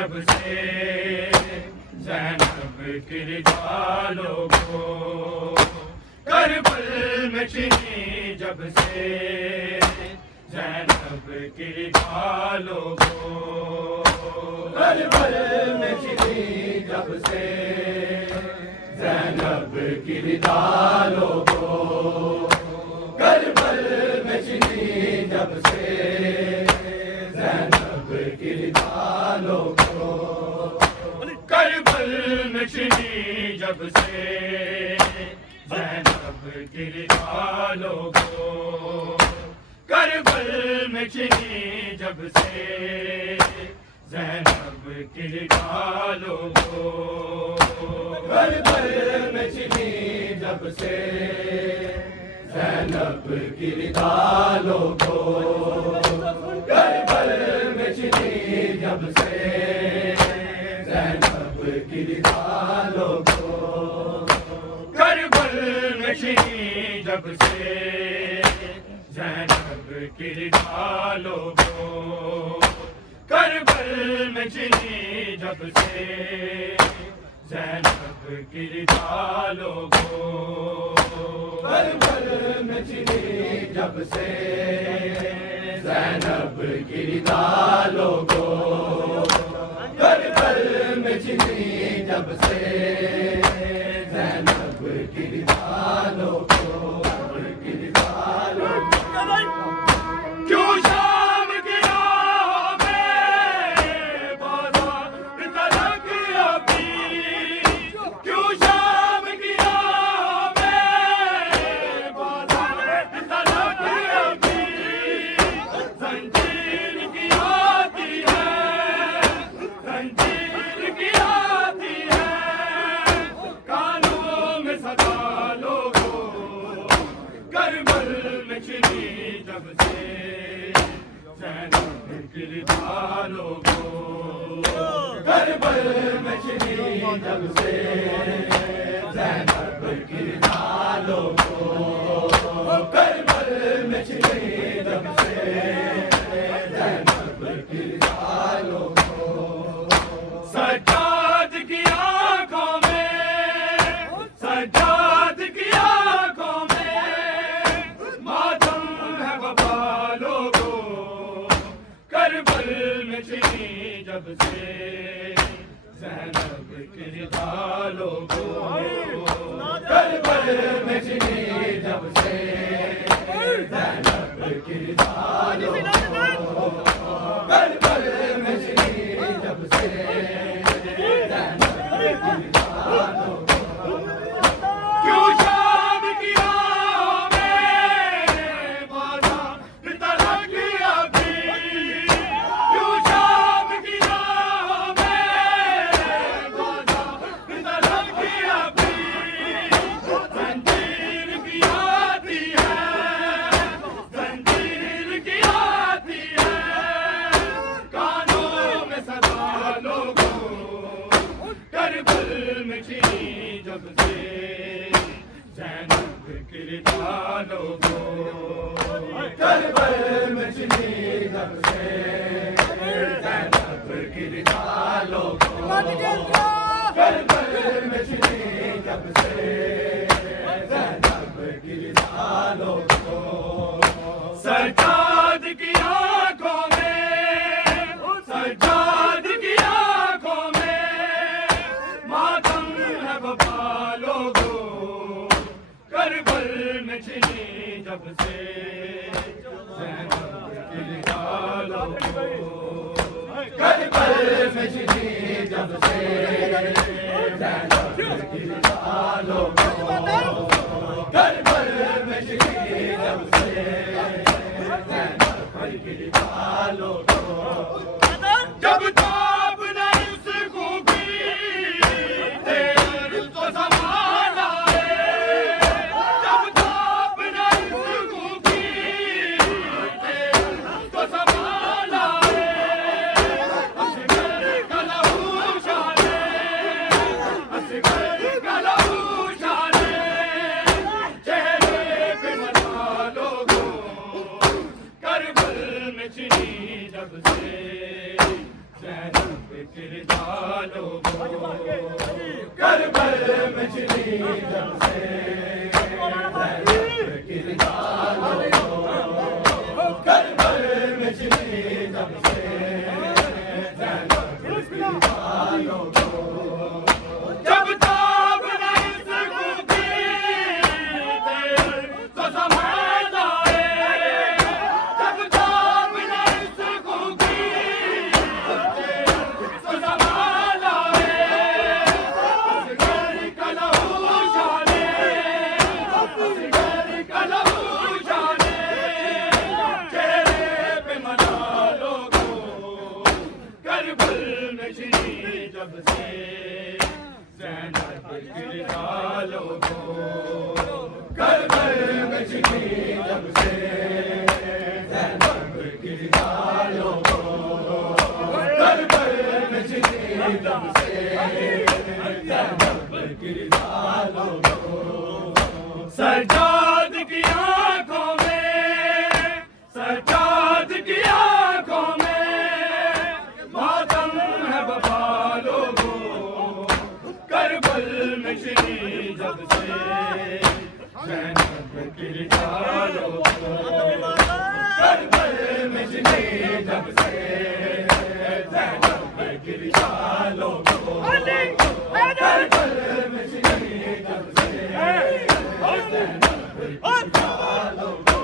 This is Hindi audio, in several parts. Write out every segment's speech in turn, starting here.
जब से ज़ैनब की रिजालों को, करबल में छिनी जब से ज़ैनब की रिजालों को, करबल में छिनी जब से ज़ैनब की रिजालों को, करबल में छिनी जब से ज़ैनब की रिजालों को, करबल में छिनी जब से ज़ैनब की रिजालों को, करबल में छिनी जब से ज़ैनब की रिजालों को, करबल में छिनी जब से ज़ैनब की रिजालों को, करबल में छिनी जब से ज़ैनब की रिजालों को, करबल में छिनी जब से ज़ैनब की रिजालों को, करबल में छिनी जब से ज़ैनब की रिजालों को, करबल में छिनी जब से ज़ैनब की रिजालों को, करबल में छिनी जब से ज़ैनब की रिजालों को, की रिजालों को। क्यों शाम की राहों में बाज़ार तलक अभी, क्यों शाम की राहों में बाज़ार तलक अभी, ज़ंजीर की आती है, ज़ंजीर की आती है, कानों में सदा लोगों, करबल में छिनी जब से ज़ैनब की रिजालों को, करबल में छिनी जब से ज़ैनब की रिजालों को, करबल में छिनी जब से ज़ैनब की रिजालों को, सज्जाद की आंखों में, सज्जाद की आंखों में मातम है बबालों को, करबल में छिनी जब से ज़ैनब की रिजालों को, करबल में छिनी जब से ज़ैनब की रिजालों को, करबल में छिनी जब से ज़ैनब की रिजालों को। क्यों शाम की राहों में बाज़ार तलक अभी, क्यों शाम की राहों में बाज़ार तलक अभी, ज़ंजीर की आती है, ज़ंजीर की आती है, कानों में सदा लोगों, करबल में छिनी जब से ज़ैनब की रिजालों को, करबल में छिनी जब से ज़ैनब की रिजालों को, करबल में छिनी जब से ज़ैनब की रिजालों को, सज्जाद की आंखों में, सज्जाद की आंखों में मातम है बबालों को, करबल में छिनी जब से ज़ैनब की रिजालों को, करबल में छिनी जब से ज़ैनब की रिजालों को, करबल में छिनी जब से ज़ैनब की रिजालों को, जब ताब नहीं उस खूबी तेर तो ज़माना है, जब ताब नहीं उस खूबी तेर तो ज़माना है, असगर का लहू शाने, असगर का लहू शाने, चेहरे पे मना लोगों, करबल में छिनी जब से ज़ैनब किरदा लोगों करबल में छिड़ी जब से ज़ैनब किरदा लोगों करबल में छिड़ी जब से ज़ैनब किरदा लोगों जब ताब नहीं सकूंगी तो संभाल आए जब ताब नहीं सकूंगी तो संभाल आए असगर कलहू जाने असगर कलहू जाने चेहरे पे मना लोगों करबल में छिड़ी जब से ज़ैनब किरदा लोगों करबल में छिड़ी जब से ज़ैनब किरदा लोगों करबल में छिड़ी जब से ज़ैनब किरदा लोगों सजाद की आंखों में सजाद की आंखों में मातम है वफा लोगों करबल में छिड़ी जब से ज़ैनब किरदा लोगों करबल में छिड़ी जब से ज़ैनब किरदा लोगों करबल में छिड़ी जब से ज़ैनब किरदा लोगों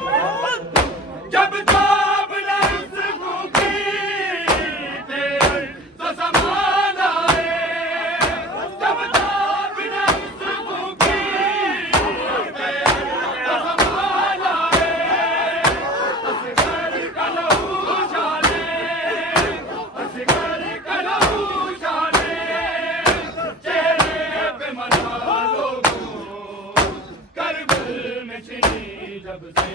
जब ताब नहीं सकूंगी तो संभाल आए जब ताब नहीं सकूंगी तो संभाल आए असगर कलहू जाने असगर कलहू जाने चेहरे पे मना लोगों करबल में छिड़ी जब से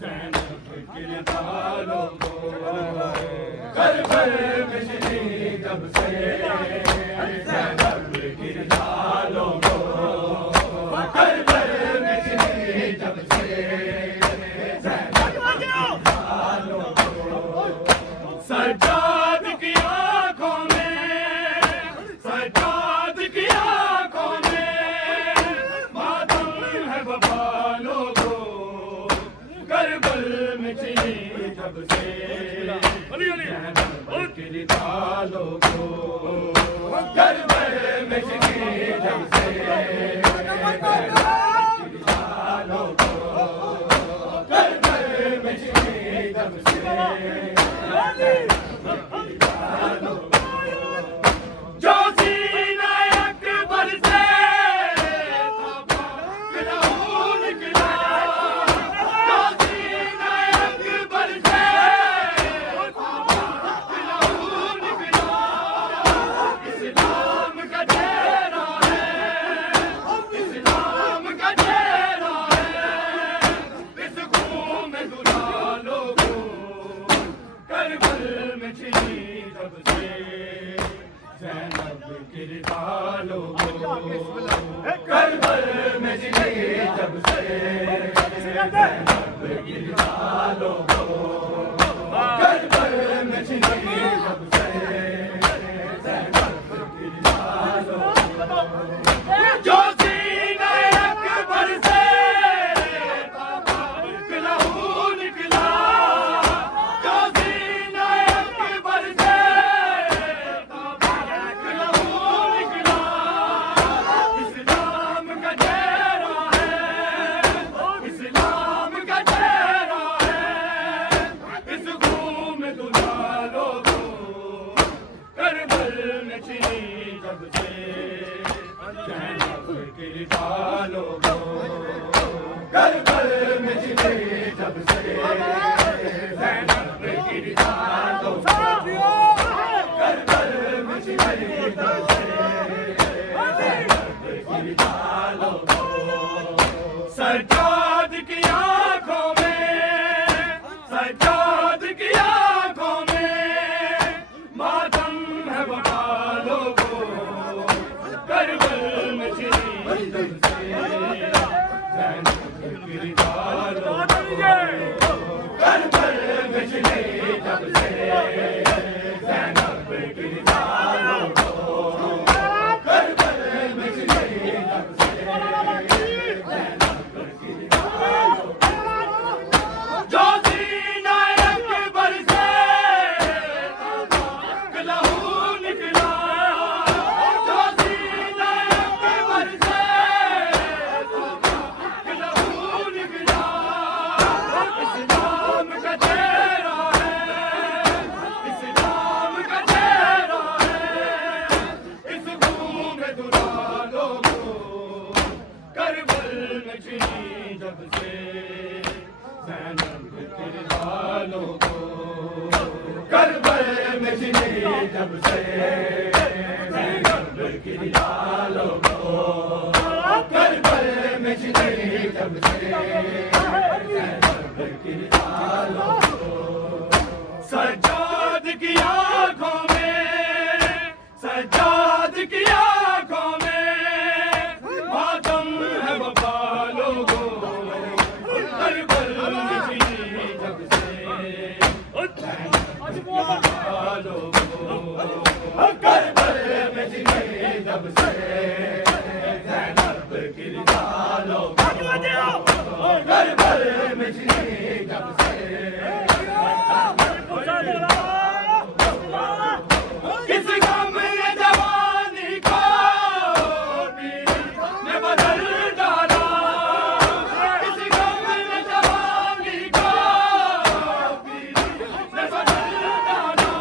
ज़ैनब किरदा लोगों करबल में छिड़ी जब से ज़ैनब किरदा लोगों करबल में छिड़ी जब से ज़ैनब किरदा लोगों सजाद की आंखों में सजाद की आंखों में मातम है वफा लोगों करबल में छिड़ी जब से ज़ैनब किरदा लोगों करबल में छिड़ी जब से ज़ैनब किरदा लोगों करबल में छिड़ी जब से किरदा लोगों जो सीना अकबर से लहू निकला जो सीना अकबर से लहू निकला इस्लाम का चेहरा है इस्लाम का चेहरा है इस खून में दुला लोगों करबल में छिड़ी जब से ज़ैनब किरदा लोगों करबल में छिड़ी जब से ज़ैनब किरदा लोगों करबल में छिड़ी जब से ज़ैनब किरदा लोगों जो सीना अकबर से लहू निकला जो सीना अकबर से लहू निकला इस्लाम का चेहरा है इस्लाम का चेहरा है इस खून में दुला लोगों करबल में छिड़ी जब से ज़ैनब किरदा लोगों करबल में छिड़ी जब से ज़ैनब किरदा लोगों करबल में छिड़ी जब से ज़ैनब किरदा लोगों सजाद की आंखों में सजाद की आंखों में मातम है वफा लोगों करबल में छिड़ी जब से ज़ैनब किरदा लोगों करबल में छिड़ी जब से जब से ज़ैनब की लालों को करबल में छिड़ी जब से ज़ैनब की लालों को सज्जाद की आँखों में सज्जाद की आँखों में मातम है वफा लोगों करबल में छिड़ी जब से करबल में छिड़ी जब से ज़ैनब की लालों को करबल में छिड़ी जब से किस गम ने जवानी को ने बदल डाला किस गम ने जवानी को ने बदल डाला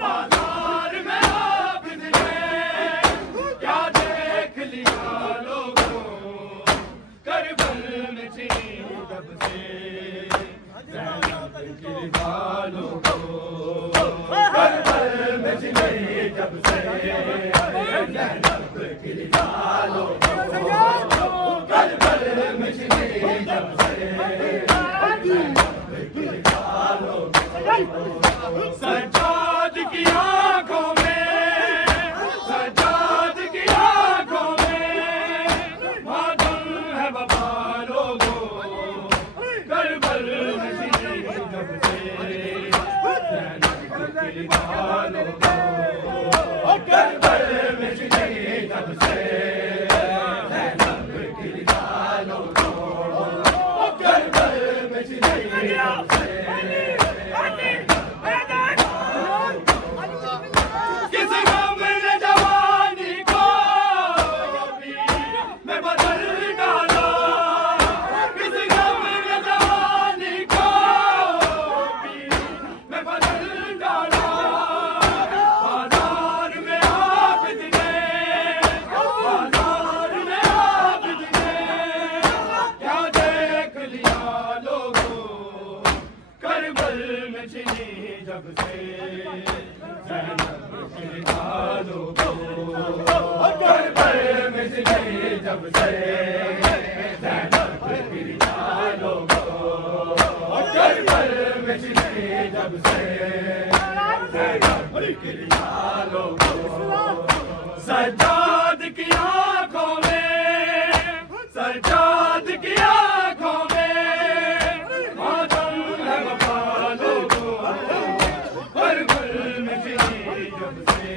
बाजार में आबिद ने क्या देख लिया लोगों करबल में छिड़ी जब से ज़ैनब की लालों को करबल में छिड़ी जब से ज़ैनब की लालों को करबल में छिड़ी जब से ज़ैनब की लालों को सज्जाद की आँखों में सज्जाद की आँखों में मातम है वफा लोगों करबल में छिड़ी जब से ज़ैनब की लालों को करबल में छिड़ी जब से ज़ैनब की लालों को करबल में छिड़ी जब से किस गम ने जवानी को में बदल डाला किस गम ने जवानी को में बदल डाला बाजार में आबिद ने क्या देख लिया लोगों करबल में छिड़ी जब से ज़ैनब की लालों को करबल में छिड़ी जब से ज़ैनब की लालों को करबल में छिड़ी जब से ज़ैनब की लालों को सज्जाद की आँखों में सज्जाद की आँखों में मातम है वफा लोगों करबल में छिड़ी जब से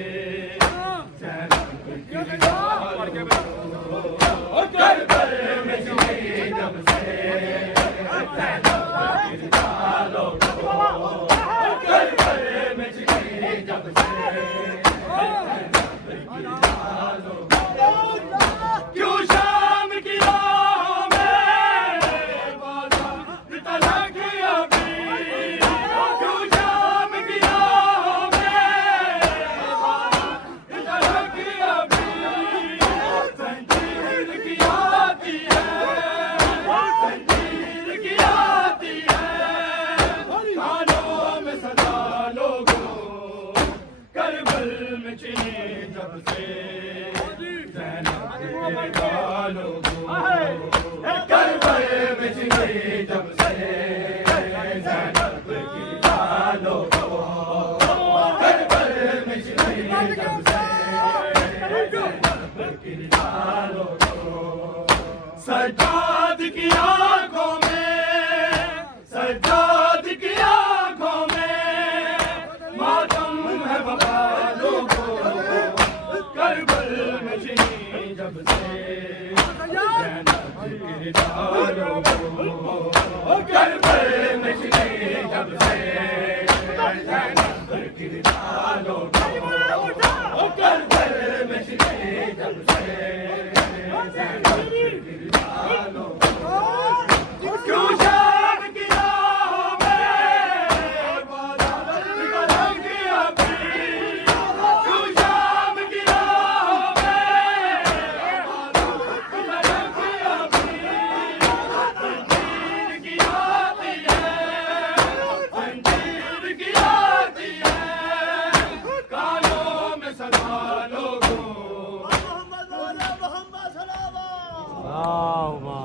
ज़ैनब की लालों को करबल में छिड़ी जब से ज़ैनब की लालों को करबल में छिड़ी जब से क्यों शाम की राहों में बाजार तलक अभी क्यों शाम की राहों में बाजार तलक अभी संजीर की आती है संजीर की आती है कानों में सदा लोगों करबल में छिड़ी जब से ज़ैनब की लालों को करबल में छिड़ी जब